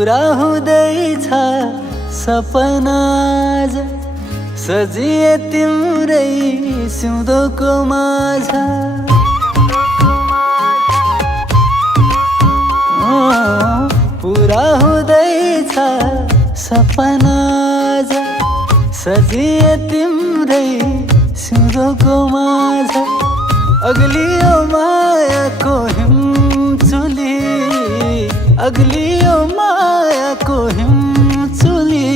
पुरा हुँदैछ सपना आज सजिए तिम्रै सिउँदोको माझ पुरा हुँदैछ सपना आज सजिए तिम्रै सिउँदोको माझ अग्लियो मायाको हिमचुली अग्लियो मायाको हिमचुली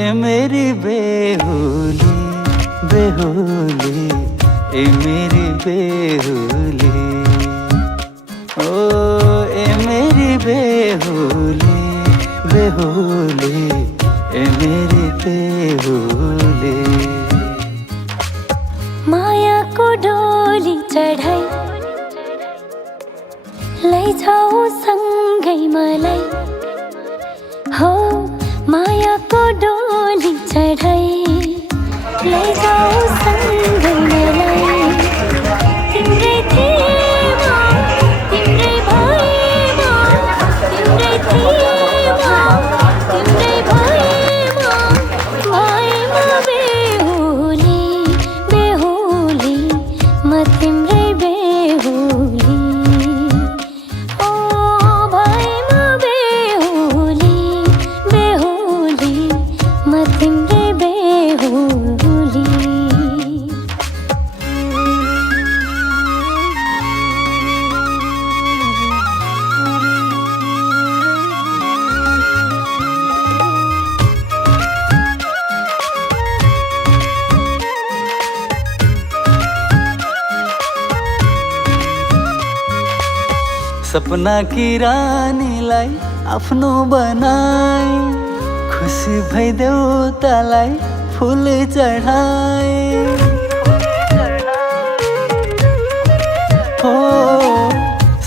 ए मेरी बेहुली बेहुली ए मेरी बेहुली ओ ए मेरी बेहुली बेहुली ए मेरी बेहुली मायाको डोली चढाई लैजाऊ सँगै मलाई हो मायाको डोली चढाई लैजाऊ सँगै मलाई तिम्रै थिएमा तिम्रै भएमा तिम्रै थिएमा तिम्रै भएमा भएमा बेहुली बेहुली म तिम्रै बेहुली ओ भएमा बेहुली बेहुली म तिम्रै बेहुली सपना की रानीलाई आफ्नो बनाई खुसी भइदेऊ तलाई फुल चढाए हो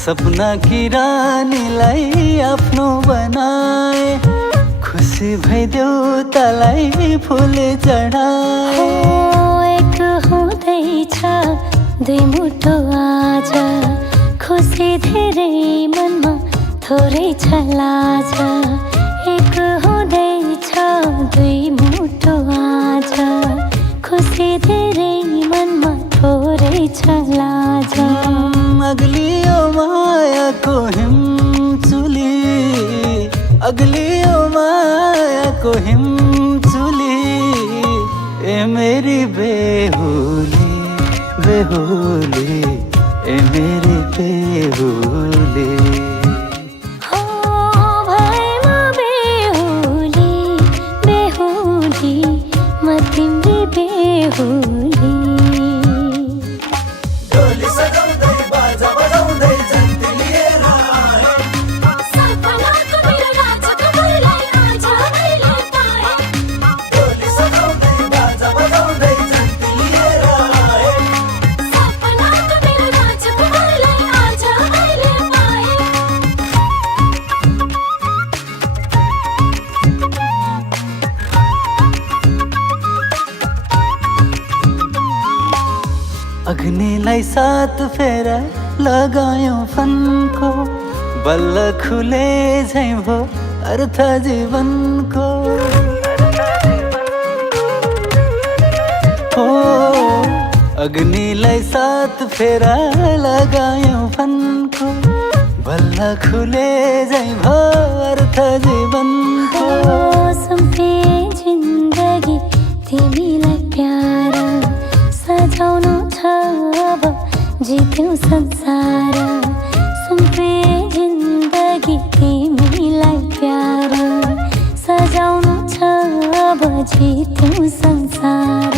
सपना की रानीलाई आफ्नो बनाए खुसी भइदेऊ तलाई फुल चढाए एक हुँदैछ दुई मुठो आज खुसी धेरै मनमा थोरै छ लाज एक हुँदैछ दुई मुठो आज खुसी धेरै मनमा थोरै छ लाज अग्लियो मायाको हिमचुली अग्लियो मायाको हिमचुली ए मेरी बेहुली बेहुली ए मेरी बेहुली हो भएमा बेहुली बेहुली म तिम्रै बेहुली डोली सजाउँदै बाजा बजाउँदै जन्ती लिएर आए सपनाको मेरो राजकुमारलाई आज मैले पाएँ डोली सजाउँदै बाजा बजाउँदै जन्ती लिएर आए सपनाको मेरो राजकुमारलाई आज मैले पाएँ अग्निलाई सात फेरा लगायौँ फनको बल्ल खुले झैँ भो अर्थ जीवनको हो अग्निलाई सात फेरा लगायौँ फनको बल्ल खुले झैँ भो अर्थ जीवनको सुम्पे जिन्दगी तिमीलाई प्यार सजाउनु छ अब जित्यौ संसार सुम्पे जिन्दगी तिमीलाई प्यार सजाउनु छ अब जित्यौ संसार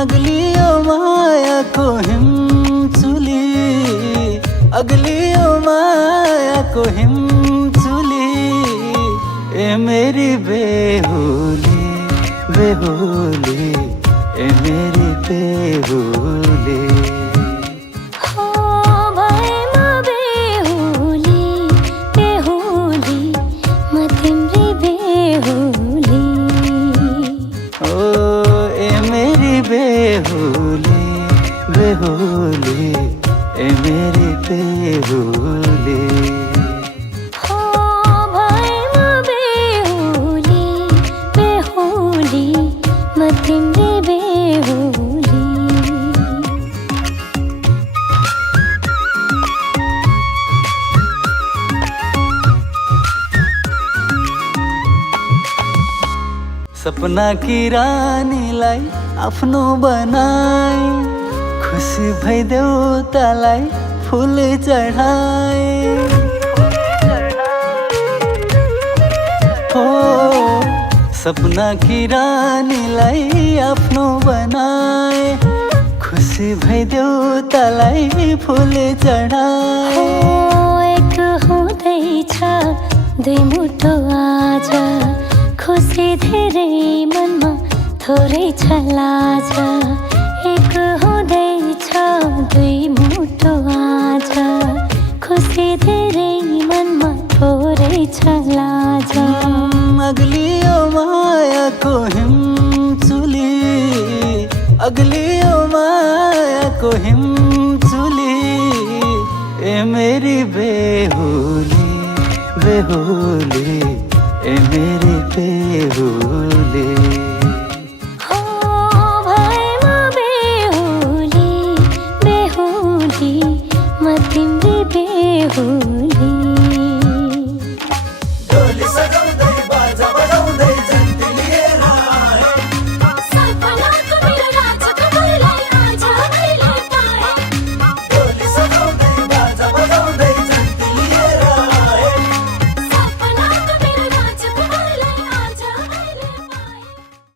अग्लियो मायाको हिमचुली अग्लियो मायाको हिमचुली ए मेरी बेहुली बेहुली ए मेरी बेहुली हो भएमा बेहुली बेहुली म तिम्रै बेहुली ओ ए मेरी बेहुली बेहुली ए मेरी बेहुली हो सपना की रानीलाई आफ्नो बनाए, खुसी भइदेऊ तलाई फुल चढाए। हो सपना की रानीलाई आफ्नो बनाए, खुसी भइदेऊ तलाई फुल चढाए। एक हुँदैछ दुई मुठो आज, खुसी धेरै मनमा थोरै छ लाज। एक हुँदैछ दुई मुठो आज, खुसी धेरै मनमा थोरै छ लाज। अग्लियो मायाको हिमचुली, अग्लियो मायाको हिमचुली, ए मेरी बेहुली बेहुली, ए मेरी बेहुली। हो भएमा बेहुली बेहुली, म तिम्री बेहुली।